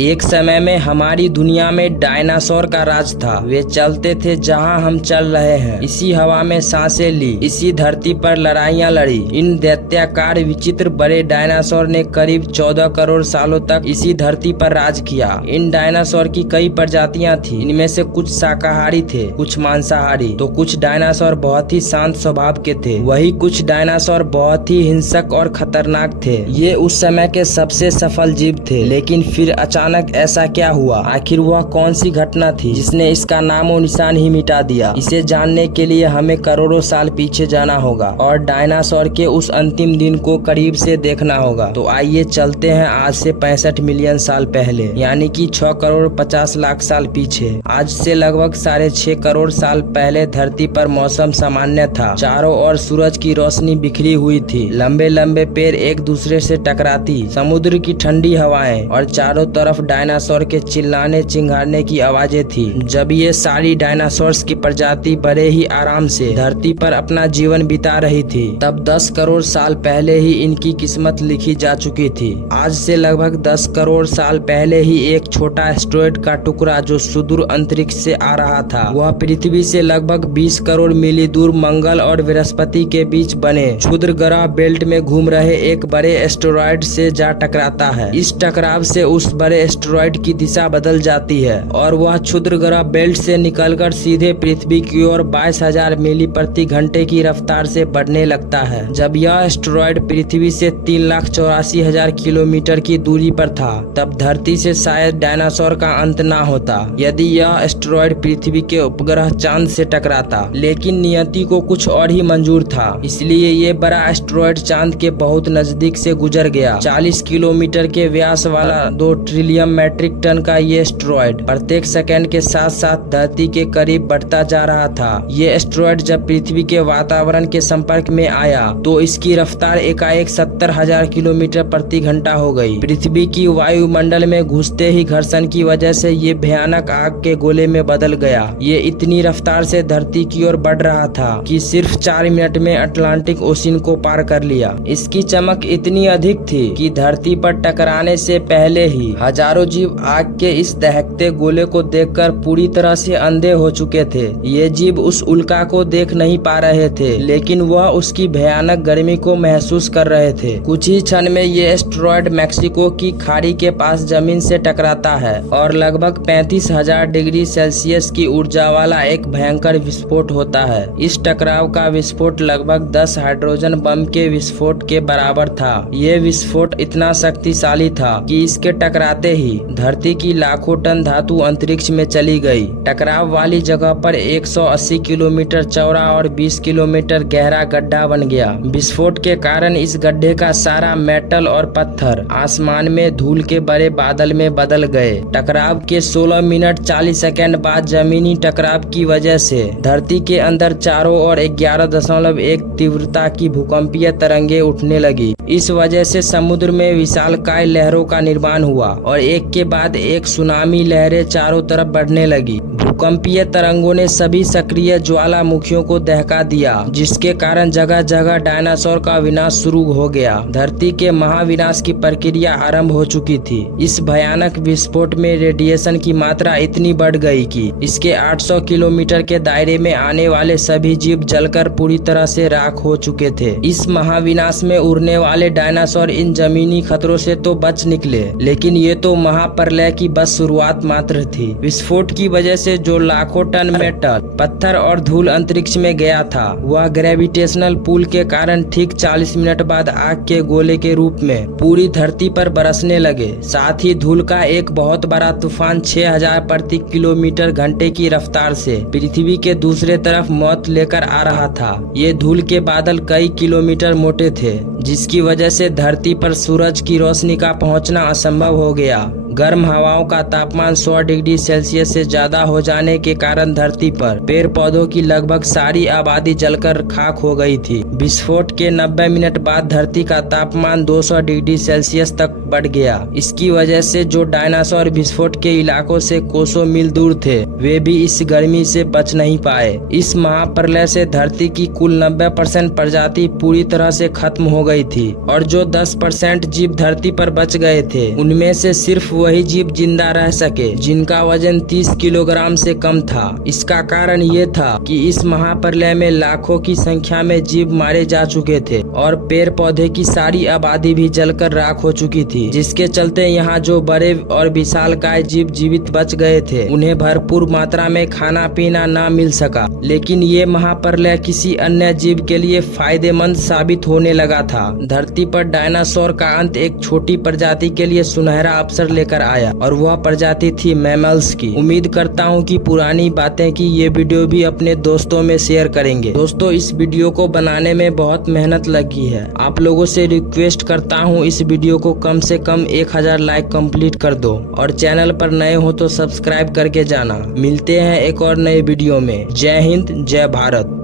एक समय में हमारी दुनिया में डायनासोर का राज था। वे चलते थे जहां हम चल रहे हैं, इसी हवा में सांसें ली, इसी धरती पर लड़ाइयां लड़ी। इन दैत्याकार विचित्र बड़े डायनासोर ने करीब 14 करोड़ सालों तक इसी धरती पर राज किया। इन डायनासोर की कई प्रजातियां थी। इनमें से कुछ शाकाहारी थे, कुछ मांसाहारी, तो कुछ डायनासोर बहुत ही शांत स्वभाव के थे। वही कुछ डायनासोर बहुत ही हिंसक और खतरनाक थे। ये उस समय के सबसे सफल जीव थे। लेकिन फिर अचानक ऐसा क्या हुआ? आखिर वह कौन सी घटना थी जिसने इसका नामो निशान ही मिटा दिया? इसे जानने के लिए हमें करोड़ों साल पीछे जाना होगा और डायनासोर के उस अंतिम दिन को करीब से देखना होगा। तो आइए चलते हैं आज से 65 मिलियन साल पहले, यानी कि 6 करोड़ 50 लाख साल पीछे। आज से लगभग 6.5 करोड़ साल पहले धरती पर मौसम सामान्य था। चारों ओर सूरज की रोशनी बिखरी हुई थी। लंबे लंबे पेड़ एक दूसरे से टकराती, समुद्र की ठंडी हवाएं और चारों तरफ डायनासोर के चिल्लाने चिंघाड़ने की आवाजें थी। जब ये सारी डायनासोर्स की प्रजाति बड़े ही आराम से धरती पर अपना जीवन बिता रही थी, तब 10 करोड़ साल पहले ही इनकी किस्मत लिखी जा चुकी थी। आज से लगभग 10 करोड़ साल पहले ही एक छोटा एस्टेरॉयड का टुकड़ा जो सुदूर अंतरिक्ष से आ रहा था, वह पृथ्वी से लगभग 20 करोड़ मील दूर मंगल और बृहस्पति के बीच बने क्षुद्र ग्रह बेल्ट में घूम रहे एक बड़े एस्टेरॉयड से जा टकराता है। इस टकराव से उस बड़े एस्टेरॉयड की दिशा बदल जाती है और वह क्षुद्र ग्रह बेल्ट से निकलकर सीधे पृथ्वी की ओर 22,000 मील प्रति घंटे की रफ्तार से बढ़ने लगता है। जब यह एस्टेरॉयड पृथ्वी से 3,84,000 किलोमीटर की दूरी पर था, तब धरती से शायद डायनासोर का अंत ना होता यदि यह एस्टेरॉयड पृथ्वी के उपग्रह चांद से टकराता। लेकिन नियति को कुछ और ही मंजूर था, इसलिए ये बड़ा एस्टेरॉयड चांद के बहुत नजदीक से गुजर गया। 40 किलोमीटर के व्यास वाला 2 ट्रिलियन मैट्रिक टन का ये एस्टेरॉयड प्रत्येक सेकंड के साथ साथ धरती के करीब बढ़ता जा रहा था। ये एस्टेरॉयड जब पृथ्वी के वातावरण के संपर्क में आया तो इसकी रफ्तार एकाएक 70,000 किलोमीटर प्रति घंटा हो गई। पृथ्वी की वायुमंडल में घुसते ही घर्षण की वजह से ये भयानक आग के गोले में बदल गया। ये इतनी रफ्तार से धरती की ओर बढ़ रहा था कि सिर्फ 4 मिनट में अटलांटिक ओशियन को पार कर लिया। इसकी चमक इतनी अधिक थी कि धरती पर टकराने से पहले ही हजारों जीव आग के इस दहकते गोले को देखकर पूरी तरह से अंधे हो चुके थे। ये जीव उस उल्का को देख नहीं पा रहे थे, लेकिन वह उसकी भयानक गर्मी को महसूस कर रहे थे। कुछ ही क्षण में ये एस्टेरॉयड मैक्सिको की खाड़ी के पास जमीन से टकराता है और लगभग 35,000 डिग्री सेल्सियस की ऊर्जा वाला एक भयंकर विस्फोट होता है। इस टकराव का विस्फोट लगभग 10 हाइड्रोजन बम के विस्फोट के बराबर था। ये विस्फोट इतना शक्तिशाली था कि इसके टकराते ही धरती की लाखों टन धातु अंतरिक्ष में चली गई। टकराव वाली जगह पर 180 किलोमीटर चौड़ा और 20 किलोमीटर गहरा गड्ढा बन गया। विस्फोट के कारण इस गड्ढे का सारा मेटल और पत्थर आसमान में धूल के बड़े बादल में बदल गए। टकराव के 16 मिनट 40 सेकंड बाद जमीनी टकराव की वजह से धरती के अंदर चारों ओर 11.1 तीव्रता की भूकंपीय तरंगे उठने लगी। इस वजह से समुद्र में विशालकाय लहरों का निर्माण हुआ और एक के बाद एक सुनामी लहरें चारों तरफ बढ़ने लगी। भूकंपीय तरंगों ने सभी सक्रिय ज्वालामुखियों को दहका दिया, जिसके कारण जगह जगह डायनासोर का विनाश शुरू हो गया। धरती के महाविनाश की प्रक्रिया आरंभ हो चुकी थी। इस भयानक विस्फोट में रेडिएशन की मात्रा इतनी बढ़ गई कि इसके 800 किलोमीटर के दायरे में आने वाले सभी जीव जलकर पूरी तरह से राख हो चुके थे। इस महाविनाश में उड़ने वाले डायनासोर इन जमीनी खतरों से तो बच निकले, लेकिन ये तो महाप्रलय की बस शुरुआत मात्र थी। विस्फोट की वजह से जो लाखों टन मेटल, पत्थर और धूल अंतरिक्ष में गया था, वह ग्रेविटेशनल पुल के कारण ठीक 40 मिनट बाद आग के गोले के रूप में पूरी धरती पर बरसने लगे। साथ ही धूल का एक बहुत बड़ा तूफान 6000 प्रति किलोमीटर घंटे की रफ्तार से पृथ्वी के दूसरे तरफ मौत लेकर आ रहा था। ये धूल के बादल कई किलोमीटर मोटे थे, जिसकी वजह से धरती पर सूरज की रोशनी का पहुंचना असंभव हो गया। गर्म हवाओं का तापमान 100 डिग्री सेल्सियस से ज्यादा हो जाने के कारण धरती पर पेड़ पौधों की लगभग सारी आबादी जलकर खाक हो गई थी। विस्फोट के 90 मिनट बाद धरती का तापमान 200 डिग्री सेल्सियस तक बढ़ गया। इसकी वजह से जो डायनासोर विस्फोट के इलाकों से कोसों मील दूर थे, वे भी इस गर्मी से बच नहीं पाए। इस महाप्रलय से धरती की कुल 90% प्रजाति पूरी तरह से खत्म हो गई थी और जो 10% जीव धरती पर बच गए थे, उनमें से सिर्फ वही जीव जिंदा रह सके जिनका वजन 30 किलोग्राम से कम था। इसका कारण ये था कि इस महाप्रलय में लाखों की संख्या में जीव मारे जा चुके थे और पेड़ पौधे की सारी आबादी भी जलकर राख हो चुकी थी, जिसके चलते यहाँ जो बड़े और विशालकाय जीव जीवित बच गए थे उन्हें भरपूर मात्रा में खाना पीना न मिल सका। लेकिन ये महाप्रलय किसी अन्य जीव के लिए फायदेमंद साबित होने लगा था। धरती पर डायनासोर का अंत एक छोटी प्रजाति के लिए सुनहरा अवसर लेकर आया और वह प्रजाति थी मैमल्स की। उम्मीद करता हूँ कि पुरानी बातें की ये वीडियो भी अपने दोस्तों में शेयर करेंगे। दोस्तों, इस वीडियो को बनाने में बहुत मेहनत लगी है। आप लोगों से रिक्वेस्ट करता हूँ इस वीडियो को कम से कम 1000 लाइक कंप्लीट कर दो और चैनल पर नए हो तो सब्सक्राइब करके जाना। मिलते हैं एक और नए वीडियो में। जय हिंद, जय भारत।